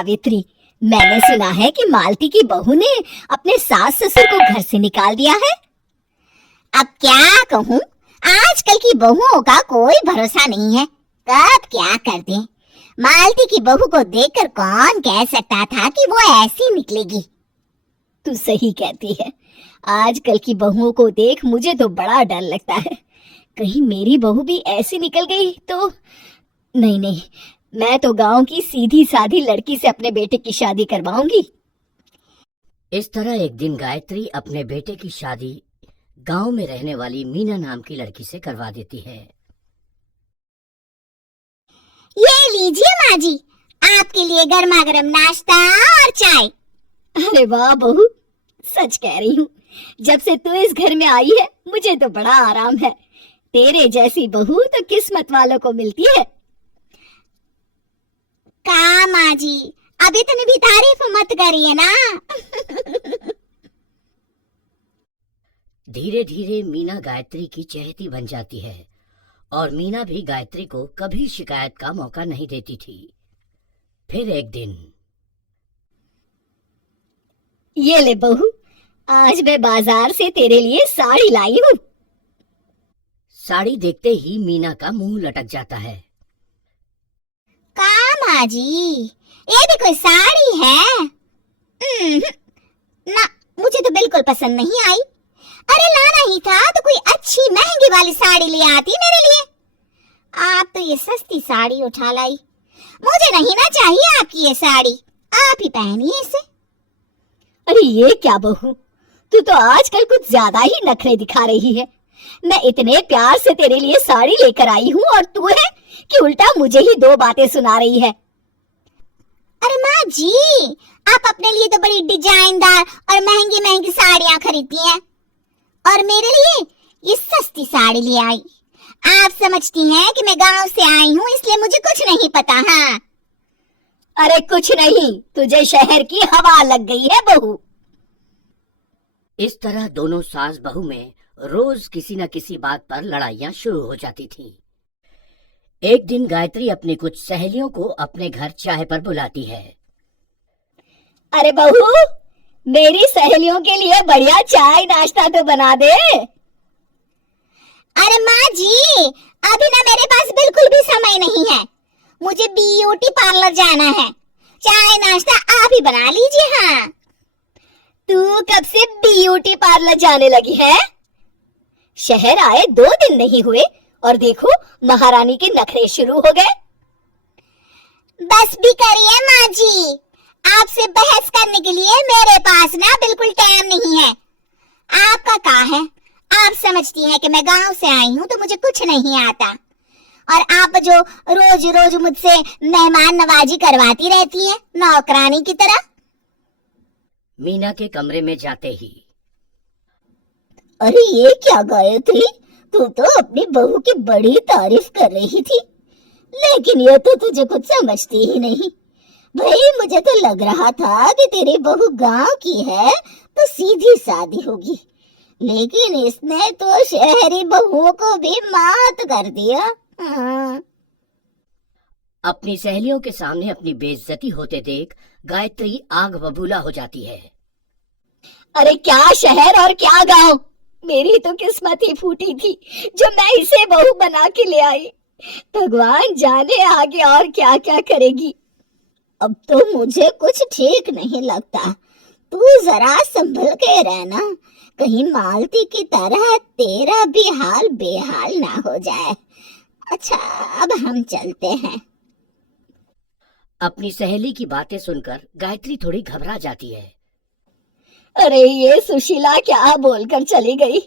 सावित्री, मैंने सुना है कि मालती की बहू ने अपने सास ससुर को घर से निकाल दिया है। अब क्या कहूँ, आजकल की बहुओं का कोई भरोसा नहीं है, कब क्या कर दे। मालती की बहू को देखकर कौन कह सकता था कि वो ऐसी निकलेगी। तू सही कहती है, आजकल की बहुओं को देख मुझे तो बड़ा डर लगता है। कहीं मेरी बहू भी ऐसी निकल गई तो। नहीं, मैं तो गांव की सीधी साधी लड़की से अपने बेटे की शादी करवाऊंगी। इस तरह एक दिन गायत्री अपने बेटे की शादी गांव में रहने वाली मीना नाम की लड़की से करवा देती है। ये लीजिए माँ जी, आपके लिए गर्मा गर्म नाश्ता और चाय। अरे वाह बहू, सच कह रही हूँ, जब से तू इस घर में आई है मुझे तो बड़ा आराम है। तेरे जैसी बहू तो किस्मत वालों को मिलती है। का माँ जी, अब इतनी भी तारीफ मत करिए ना। धीरे धीरे मीना गायत्री की चहेती बन जाती है और मीना भी गायत्री को कभी शिकायत का मौका नहीं देती थी। फिर एक दिन, ये ले बहू, आज मैं बाजार से तेरे लिए साड़ी लाई हूँ। साड़ी देखते ही मीना का मुंह लटक जाता है। का माँ जी, ये भी कोई साड़ी है? ना, मुझे तो बिल्कुल पसंद नहीं आई। अरे लाना ही था तो कोई अच्छी महंगी वाली साड़ी ले आती मेरे लिए। आप तो ये सस्ती साड़ी उठा लाई। मुझे नहीं ना चाहिए आपकी ये साड़ी, आप ही पहनिए इसे। अरे ये क्या बहू, तू तो आजकल कुछ ज्यादा ही नखरे दिखा रही है। मैं इतने प्यार से तेरे लिए साड़ी लेकर आई हूँ और तू है कि उल्टा मुझे ही दो बातें सुना रही है। अरे माँ जी, आप अपने लिए तो बड़ी डिजाइनदार और महंगी महंगी साड़ियाँ खरीदती हैं और मेरे लिए ये सस्ती साड़ी ले आई। आप समझती हैं कि मैं गांव से आई हूँ इसलिए मुझे कुछ नहीं पता। हाँ, अरे कुछ नहीं, तुझे शहर की हवा लग गई है बहू। इस तरह दोनों सास बहू में रोज किसी न किसी बात पर लड़ाइयां शुरू हो जाती थीं। एक दिन गायत्री अपनी कुछ सहेलियों को अपने घर चाय पर बुलाती है। अरे बहू, मेरी सहेलियों के लिए बढ़िया चाय नाश्ता तो बना दे। अरे माँ जी, अभी ना मेरे पास बिल्कुल भी समय नहीं है, मुझे ब्यूटी पार्लर जाना है। चाय नाश्ता आप ही बना लीजिए। हाँ, तू कब से ब्यूटी पार्लर जाने लगी है? शहर आए 2 दिन नहीं हुए और देखो महारानी के नखरे शुरू हो गए। बस भी करिए माँ जी, आपसे बहस करने के लिए मेरे पास ना बिल्कुल टाइम नहीं है। आपका क्या है, आप समझती हैं कि मैं गांव से आई हूँ तो मुझे कुछ नहीं आता, और आप जो रोज रोज मुझसे मेहमान नवाजी करवाती रहती हैं नौकरानी की तरह। मीना के कमरे में जाते ही, अरे ये क्या गायत्री, तू तो अपनी बहू की बड़ी तारीफ कर रही थी, लेकिन ये तो तुझे कुछ समझती ही नहीं। भाई मुझे तो लग रहा था कि तेरी बहू गांव की है तो सीधी सादी होगी, लेकिन इसने तो शहरी बहुओं को भी मात कर दिया। अपनी सहेलियों के सामने अपनी बेइज्जती होते देख गायत्री आग बबूला हो जाती है। अरे क्या शहर और क्या गांव, मेरी तो किस्मत ही फूटी थी जो मैं इसे बहू बना के ले आई। भगवान जाने आगे और क्या क्या करेगी। अब तो मुझे कुछ ठीक नहीं लगता, तू जरा संभल के रहना, कहीं मालती की तरह तेरा भी हाल बेहाल ना हो जाए। अच्छा, अब हम चलते हैं। अपनी सहेली की बातें सुनकर गायत्री थोड़ी घबरा जाती है। अरे ये सुशीला क्या बोलकर चली गई,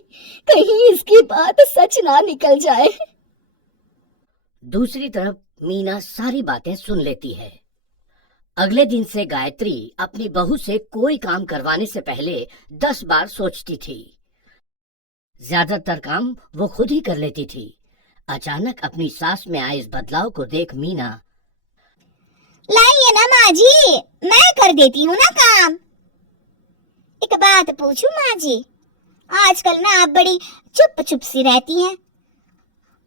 कहीं इसकी बात सच ना निकल जाए। दूसरी तरफ मीना सारी बातें सुन लेती है। अगले दिन से गायत्री अपनी बहू से कोई काम करवाने से पहले 10 बार सोचती थी। ज्यादातर काम वो खुद ही कर लेती थी। अचानक अपनी सास में आए इस बदलाव को देख मीना, लाइए ना माँ जी, मैं कर देती हूँ ना काम। एक बात पूछूं माँ जी, आजकल ना आप बड़ी चुप चुप सी रहती हैं,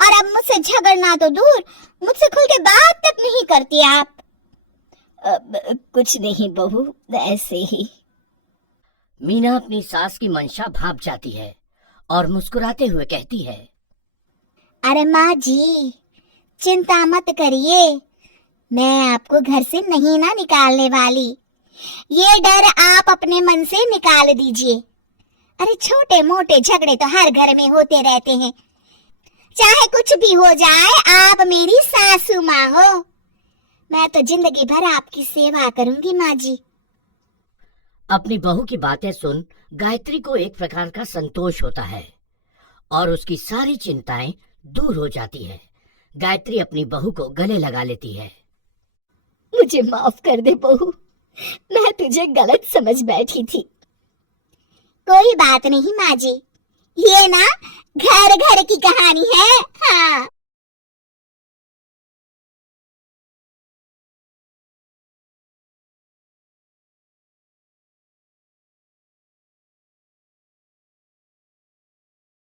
और अब मुझसे झगड़ना तो दूर, मुझसे खुल के बात तक नहीं करती आप। कुछ नहीं बहू, ऐसे ही। मीना अपनी सास की मंशा भाप जाती है और मुस्कुराते हुए कहती है, अरे माँ जी, चिंता मत करिए, मैं आपको घर से नहीं ना निकालने वाली। ये डर आप अपने मन से निकाल दीजिए। अरे छोटे मोटे झगड़े तो हर घर में होते रहते हैं, चाहे कुछ भी हो जाए, आप मेरी सासू माँ हो। मैं तो जिंदगी भर आपकी सेवा करूंगी माँ जी। अपनी बहू की बातें सुन गायत्री को एक प्रकार का संतोष होता है और उसकी सारी चिंताएं दूर हो जाती है। गायत्री अपनी बहू को गले लगा लेती है। मुझे माफ कर दे बहू, मैं तुझे गलत समझ बैठी थी। कोई बात नहीं माँ जी, ये ना घर घर की कहानी है। हाँ।